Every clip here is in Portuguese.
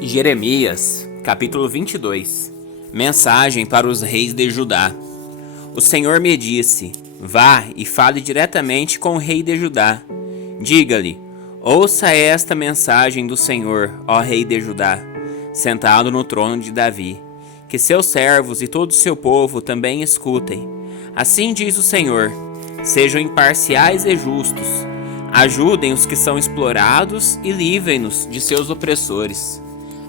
Jeremias, capítulo 22. Mensagem para os reis de Judá. O Senhor me disse: vá e fale diretamente com o rei de Judá. Diga-lhe: ouça esta mensagem do Senhor, ó rei de Judá, sentado no trono de Davi. Que seus servos e todo o seu povo também escutem. Assim diz o Senhor: sejam imparciais e justos. Ajudem os que são explorados e livrem-nos de seus opressores.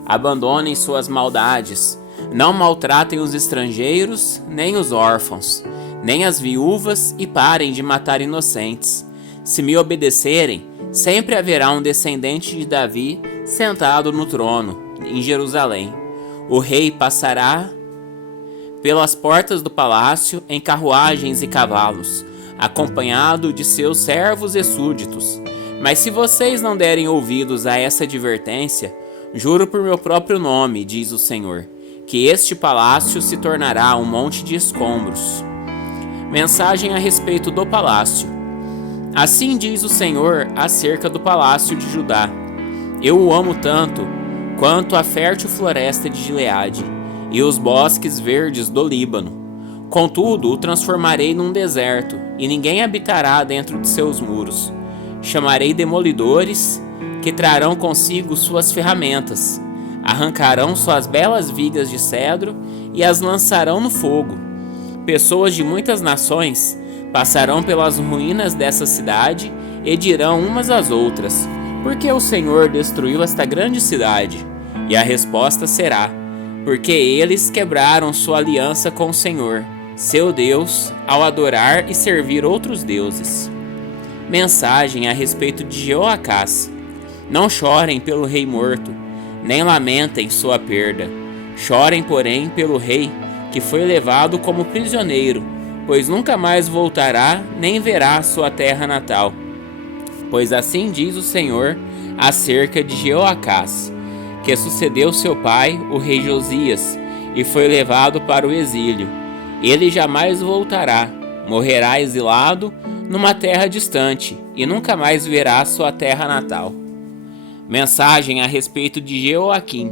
Abandonem suas maldades. Não maltratem os estrangeiros, nem os órfãos, nem as viúvas, e parem de matar inocentes. Se me obedecerem, sempre haverá um descendente de Davi sentado no trono, em Jerusalém. O rei passará pelas portas do palácio em carruagens e cavalos, acompanhado de seus servos e súditos. Mas se vocês não derem ouvidos a essa advertência, juro por meu próprio nome, diz o Senhor, que este palácio se tornará um monte de escombros. Mensagem a respeito do palácio. Assim diz o Senhor acerca do palácio de Judá: eu o amo tanto quanto a fértil floresta de Gileade e os bosques verdes do Líbano. Contudo, o transformarei num deserto, e ninguém habitará dentro de seus muros. Chamarei demolidores, que trarão consigo suas ferramentas, arrancarão suas belas vigas de cedro e as lançarão no fogo. Pessoas de muitas nações passarão pelas ruínas dessa cidade e dirão umas às outras: por que o Senhor destruiu esta grande cidade? E a resposta será: porque eles quebraram sua aliança com o Senhor, seu Deus, ao adorar e servir outros deuses. Mensagem a respeito de Jeoacás. Não chorem pelo rei morto, nem lamentem sua perda. Chorem, porém, pelo rei que foi levado como prisioneiro, pois nunca mais voltará nem verá sua terra natal. Pois assim diz o Senhor acerca de Jeoacás, que sucedeu seu pai, o rei Josias, e foi levado para o exílio. Ele jamais voltará, morrerá exilado numa terra distante, e nunca mais verá sua terra natal. Mensagem a respeito de Jeoaquim.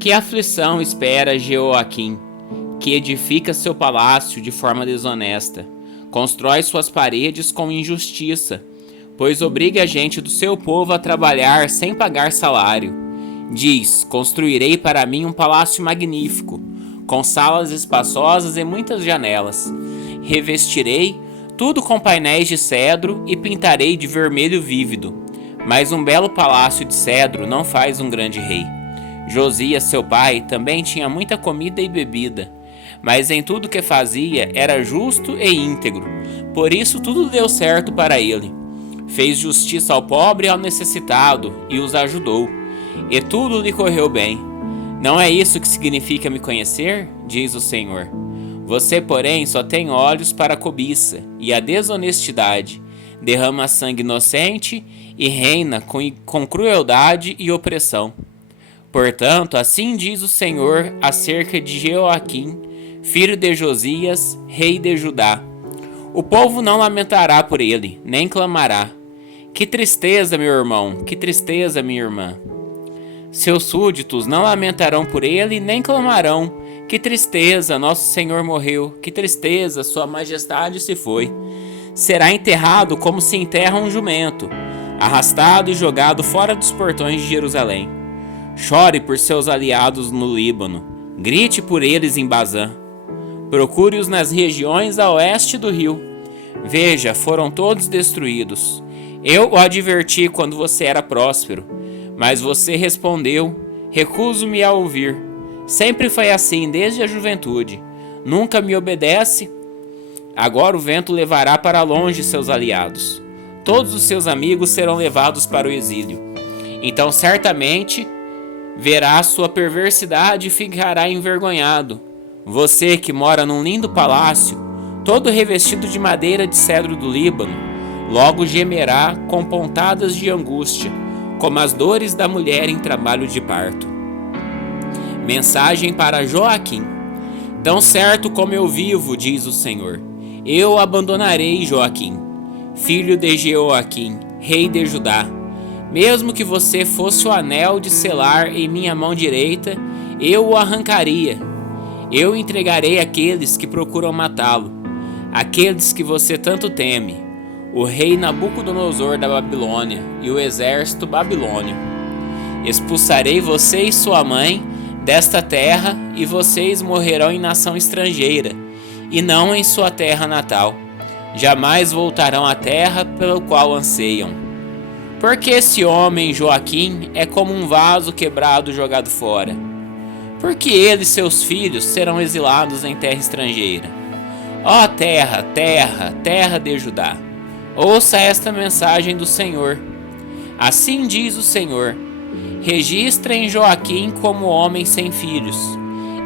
Que aflição espera Jeoaquim, que edifica seu palácio de forma desonesta, constrói suas paredes com injustiça, pois obriga a gente do seu povo a trabalhar sem pagar salário. Diz: construirei para mim um palácio magnífico, com salas espaçosas e muitas janelas. Revestirei tudo com painéis de cedro e pintarei de vermelho vívido. Mas um belo palácio de cedro não faz um grande rei. Josias, seu pai, também tinha muita comida e bebida, mas em tudo que fazia era justo e íntegro. Por isso tudo deu certo para ele. Fez justiça ao pobre e ao necessitado e os ajudou, e tudo lhe correu bem. Não é isso que significa me conhecer? Diz o Senhor. Você, porém, só tem olhos para a cobiça e a desonestidade, derrama sangue inocente e reina com crueldade e opressão. Portanto, assim diz o Senhor acerca de Jeoaquim, filho de Josias, rei de Judá: o povo não lamentará por ele, nem clamará: que tristeza, meu irmão, que tristeza, minha irmã. Seus súditos não lamentarão por ele, nem clamarão: que tristeza, nosso Senhor morreu, que tristeza, sua majestade se foi. Será enterrado como se enterra um jumento, arrastado e jogado fora dos portões de Jerusalém. Chore por seus aliados no Líbano, grite por eles em Bazã. Procure-os nas regiões a oeste do rio. Veja, foram todos destruídos. Eu o adverti quando você era próspero, mas você respondeu: recuso-me a ouvir. Sempre foi assim desde a juventude. Nunca me obedece. Agora o vento levará para longe seus aliados. Todos os seus amigos serão levados para o exílio. Então certamente verá sua perversidade e ficará envergonhado. Você que mora num lindo palácio, todo revestido de madeira de cedro do Líbano, logo gemerá com pontadas de angústia, como as dores da mulher em trabalho de parto. Mensagem para Joaquim. Tão certo como eu vivo, diz o Senhor, eu abandonarei Joaquim, filho de Jeoaquim, rei de Judá. Mesmo que você fosse o anel de selar em minha mão direita, eu o arrancaria. Eu entregarei aqueles que procuram matá-lo, aqueles que você tanto teme, o rei Nabucodonosor da Babilônia e o exército babilônio. Expulsarei você e sua mãe desta terra, e vocês morrerão em nação estrangeira, e não em sua terra natal. Jamais voltarão à terra pelo qual anseiam. Porque esse homem, Joaquim, é como um vaso quebrado jogado fora. Porque ele e seus filhos serão exilados em terra estrangeira. Ó terra, terra, terra de Judá, ouça esta mensagem do Senhor. Assim diz o Senhor: registrem Joaquim como homem sem filhos.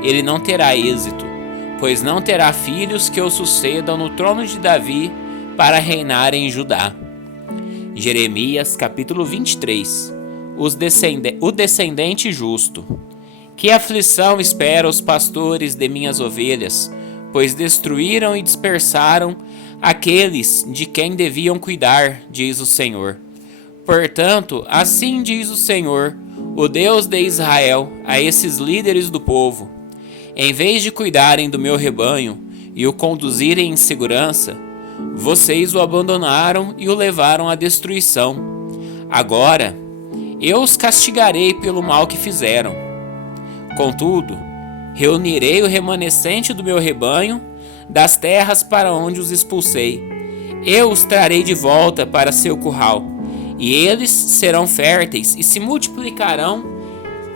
Ele não terá êxito, pois não terá filhos que o sucedam no trono de Davi para reinar em Judá. Jeremias capítulo 23. O descendente justo. Que aflição espera os pastores de minhas ovelhas, pois destruíram e dispersaram aqueles de quem deviam cuidar, diz o Senhor. Portanto, assim diz o Senhor, o Deus de Israel, a esses líderes do povo: em vez de cuidarem do meu rebanho e o conduzirem em segurança, vocês o abandonaram e o levaram à destruição. Agora, eu os castigarei pelo mal que fizeram. Contudo, reunirei o remanescente do meu rebanho das terras para onde os expulsei. Eu os trarei de volta para seu curral, e eles serão férteis e se multiplicarão.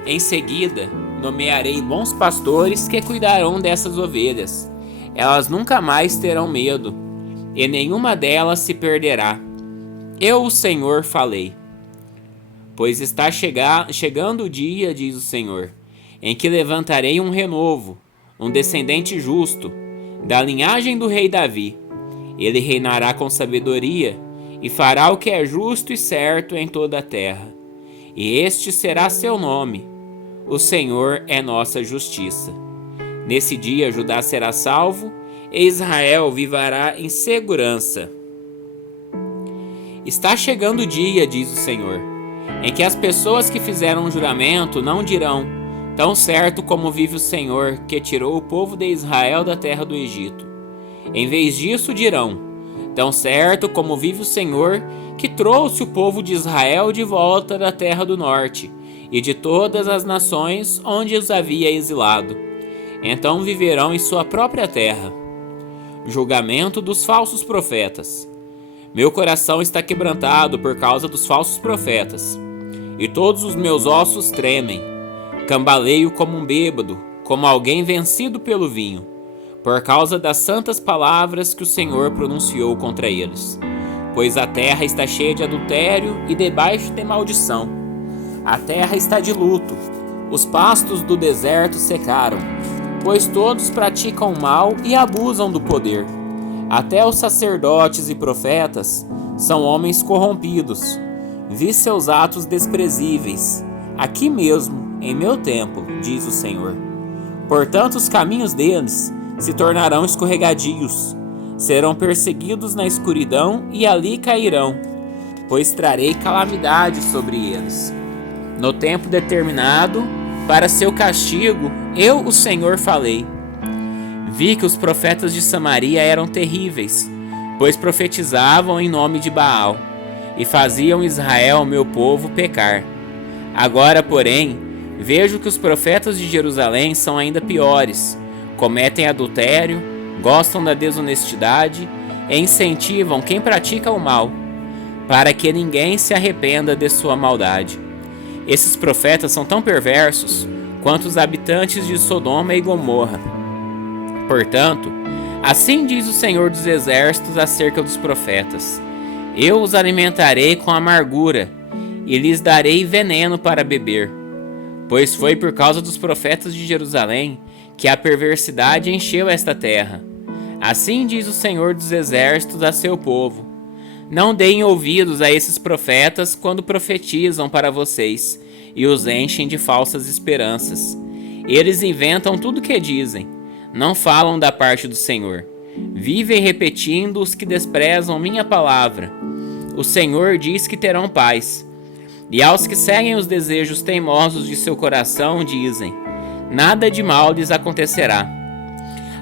Em seguida, nomearei bons pastores que cuidarão dessas ovelhas. Elas nunca mais terão medo, e nenhuma delas se perderá. Eu, o Senhor, falei. Pois está chegando o dia, diz o Senhor, em que levantarei um renovo, um descendente justo, da linhagem do rei Davi. Ele reinará com sabedoria e fará o que é justo e certo em toda a terra. E este será seu nome: o Senhor é nossa justiça. Nesse dia Judá será salvo e Israel viverá em segurança. Está chegando o dia, diz o Senhor, em que as pessoas que fizeram um juramento não dirão: tão certo como vive o Senhor, que tirou o povo de Israel da terra do Egito. Em vez disso dirão: tão certo como vive o Senhor, que trouxe o povo de Israel de volta da terra do norte e de todas as nações onde os havia exilado. Então viverão em sua própria terra. Julgamento dos falsos profetas. Meu coração está quebrantado por causa dos falsos profetas, e todos os meus ossos tremem. Cambaleio como um bêbado, como alguém vencido pelo vinho, por causa das santas palavras que o Senhor pronunciou contra eles. Pois a terra está cheia de adultério e debaixo de maldição. A terra está de luto, os pastos do deserto secaram, pois todos praticam o mal e abusam do poder. Até os sacerdotes e profetas são homens corrompidos. Vi seus atos desprezíveis, aqui mesmo, em meu templo, diz o Senhor. Portanto, os caminhos deles se tornarão escorregadios, serão perseguidos na escuridão e ali cairão, pois trarei calamidade sobre eles. No tempo determinado, para seu castigo, eu, o Senhor, falei. Vi que os profetas de Samaria eram terríveis, pois profetizavam em nome de Baal, e faziam Israel, meu povo, pecar. Agora, porém, vejo que os profetas de Jerusalém são ainda piores, cometem adultério, gostam da desonestidade e incentivam quem pratica o mal, para que ninguém se arrependa de sua maldade. Esses profetas são tão perversos quanto os habitantes de Sodoma e Gomorra. Portanto, assim diz o Senhor dos Exércitos acerca dos profetas: eu os alimentarei com amargura e lhes darei veneno para beber. Pois foi por causa dos profetas de Jerusalém que a perversidade encheu esta terra. Assim diz o Senhor dos Exércitos a seu povo: não deem ouvidos a esses profetas quando profetizam para vocês e os enchem de falsas esperanças. Eles inventam tudo o que dizem, não falam da parte do Senhor. Vivem repetindo os que desprezam minha palavra. O Senhor diz que terão paz. E aos que seguem os desejos teimosos de seu coração dizem: nada de mal lhes acontecerá.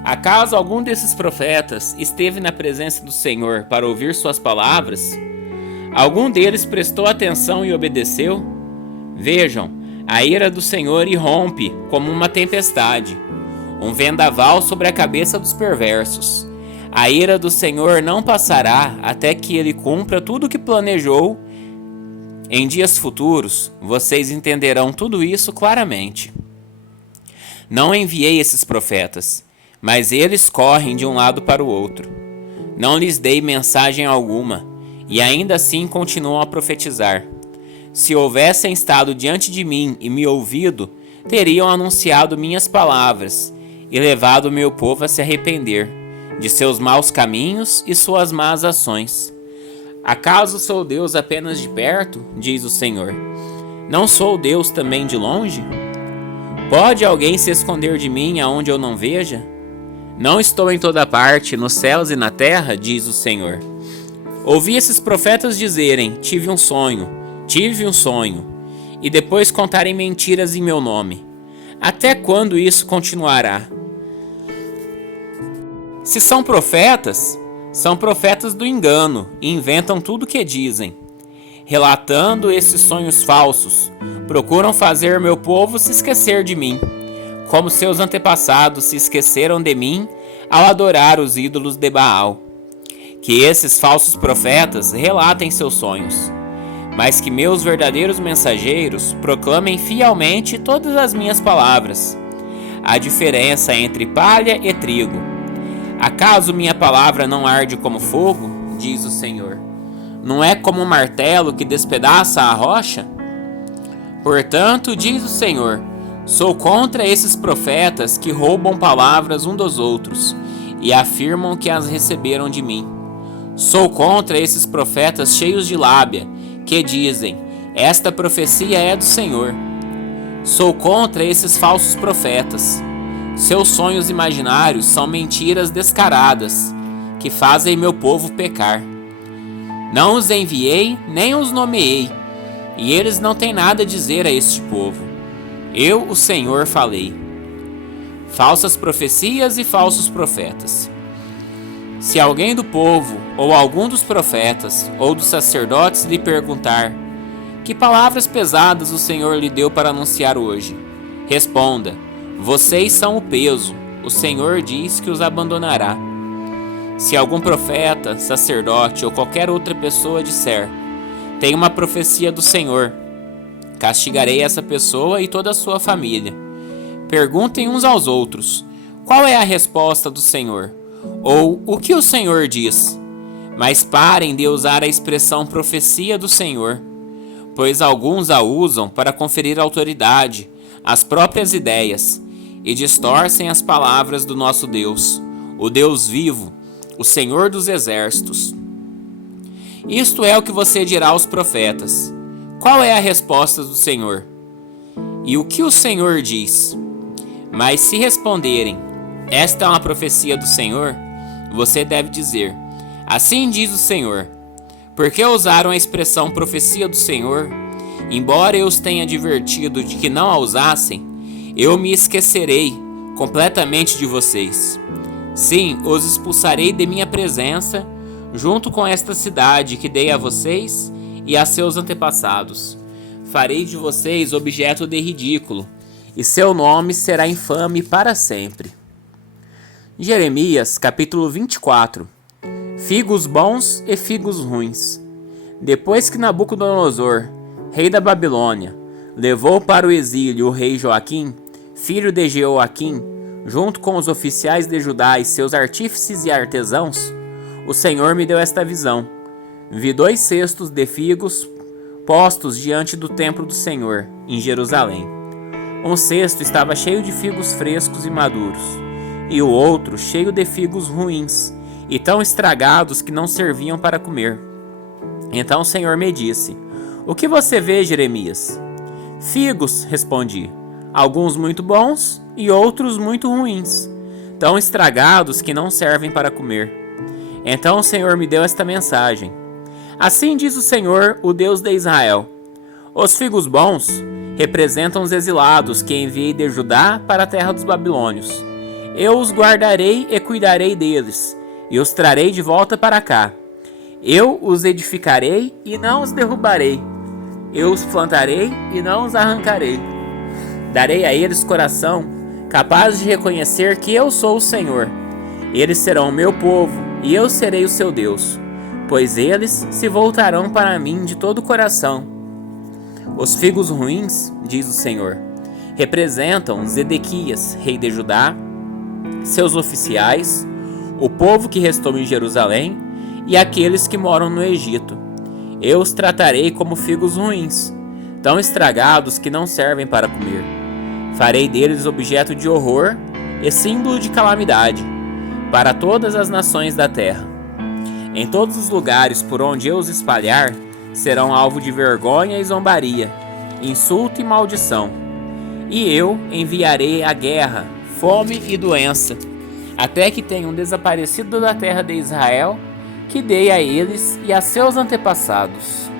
Acaso algum desses profetas esteve na presença do Senhor para ouvir suas palavras? Algum deles prestou atenção e obedeceu? Vejam, a ira do Senhor irrompe como uma tempestade, um vendaval sobre a cabeça dos perversos. A ira do Senhor não passará até que ele cumpra tudo o que planejou. Em dias futuros, vocês entenderão tudo isso claramente. Não enviei esses profetas, mas eles correm de um lado para o outro. Não lhes dei mensagem alguma, e ainda assim continuam a profetizar. Se houvessem estado diante de mim e me ouvido, teriam anunciado minhas palavras e levado o meu povo a se arrepender de seus maus caminhos e suas más ações. Acaso sou Deus apenas de perto? Diz o Senhor. Não sou Deus também de longe? Pode alguém se esconder de mim aonde eu não veja? Não estou em toda parte, nos céus e na terra, diz o Senhor. Ouvi esses profetas dizerem: tive um sonho, e depois contarem mentiras em meu nome. Até quando isso continuará? Se são profetas do engano e inventam tudo o que dizem. Relatando esses sonhos falsos, procuram fazer meu povo se esquecer de mim, como seus antepassados se esqueceram de mim ao adorar os ídolos de Baal. Que esses falsos profetas relatem seus sonhos, mas que meus verdadeiros mensageiros proclamem fielmente todas as minhas palavras. A diferença entre palha e trigo. Acaso minha palavra não arde como fogo? Diz o Senhor. Não é como um martelo que despedaça a rocha? Portanto, diz o Senhor, sou contra esses profetas que roubam palavras um dos outros e afirmam que as receberam de mim. Sou contra esses profetas cheios de lábia que dizem: esta profecia é do Senhor. Sou contra esses falsos profetas. Seus sonhos imaginários são mentiras descaradas que fazem meu povo pecar. Não os enviei, nem os nomeei, e eles não têm nada a dizer a este povo. Eu, o Senhor, falei. Falsas profecias e falsos profetas. Se alguém do povo, ou algum dos profetas, ou dos sacerdotes lhe perguntar: que palavras pesadas o Senhor lhe deu para anunciar hoje? Responda: vocês são o peso, o Senhor diz que os abandonará. Se algum profeta, sacerdote ou qualquer outra pessoa disser: tem uma profecia do Senhor, castigarei essa pessoa e toda a sua família. Perguntem uns aos outros: qual é a resposta do Senhor? Ou o que o Senhor diz? Mas parem de usar a expressão profecia do Senhor, pois alguns a usam para conferir autoridade às próprias ideias e distorcem as palavras do nosso Deus, o Deus vivo, o Senhor dos exércitos. Isto é o que você dirá aos profetas. Qual é a resposta do Senhor? E o que o Senhor diz? Mas se responderem: esta é uma profecia do Senhor, você deve dizer: assim diz o Senhor. Porque usaram a expressão profecia do Senhor, embora eu os tenha advertido de que não a usassem, eu me esquecerei completamente de vocês. Sim, os expulsarei de minha presença, junto com esta cidade que dei a vocês e a seus antepassados. Farei de vocês objeto de ridículo, e seu nome será infame para sempre. Jeremias, capítulo 24. Figos bons e figos ruins. Depois que Nabucodonosor, rei da Babilônia, levou para o exílio o rei Joaquim, filho de Jeoaquim, junto com os oficiais de Judá e seus artífices e artesãos, o Senhor me deu esta visão. Vi 2 cestos de figos postos diante do templo do Senhor, em Jerusalém. Um cesto estava cheio de figos frescos e maduros, e o outro cheio de figos ruins, e tão estragados que não serviam para comer. Então o Senhor me disse: o que você vê, Jeremias? Figos, respondi, alguns muito bons e outros muito ruins, tão estragados que não servem para comer. Então o Senhor me deu esta mensagem: assim diz o Senhor, o Deus de Israel: Os figos bons representam os exilados que enviei de Judá para a terra dos babilônios. Eu os guardarei e cuidarei deles, e os trarei de volta para cá. Eu os edificarei e não os derrubarei. Eu os plantarei e não os arrancarei. Darei a eles coração capaz de reconhecer que eu sou o Senhor. Eles serão o meu povo e eu serei o seu Deus, pois eles se voltarão para mim de todo o coração. Os figos ruins, diz o Senhor, representam Zedequias, rei de Judá, seus oficiais, o povo que restou em Jerusalém e aqueles que moram no Egito. Eu os tratarei como figos ruins, tão estragados que não servem para comer. Farei deles objeto de horror e símbolo de calamidade para todas as nações da terra. Em todos os lugares por onde eu os espalhar, serão alvo de vergonha e zombaria, insulto e maldição. E eu enviarei a guerra, fome e doença, até que tenham desaparecido da terra de Israel, que dei a eles e a seus antepassados.